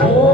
오.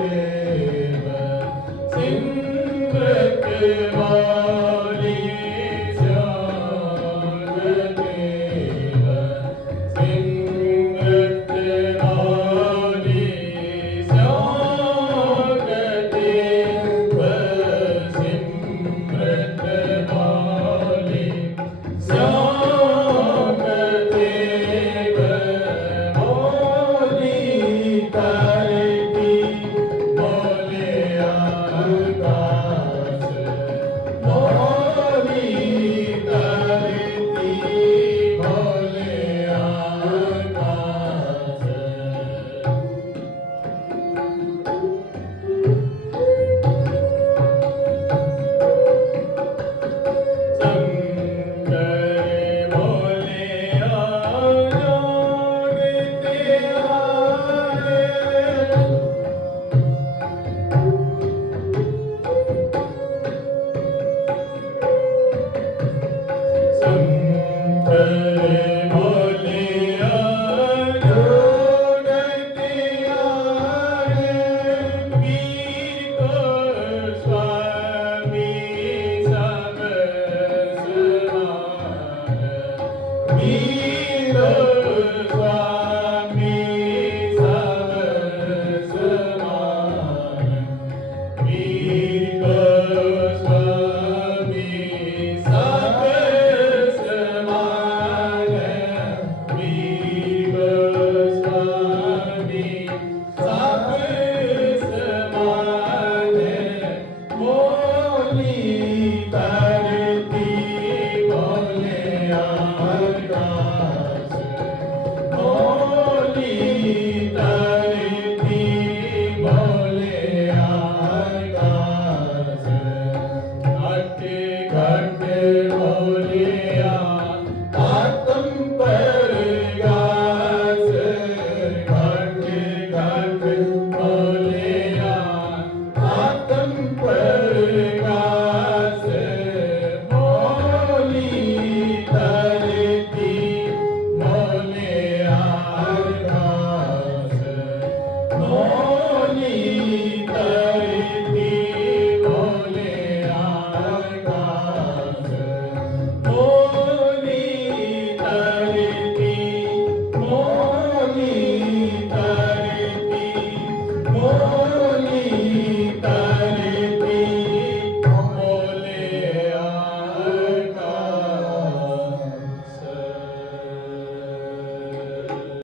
Amen. Amen.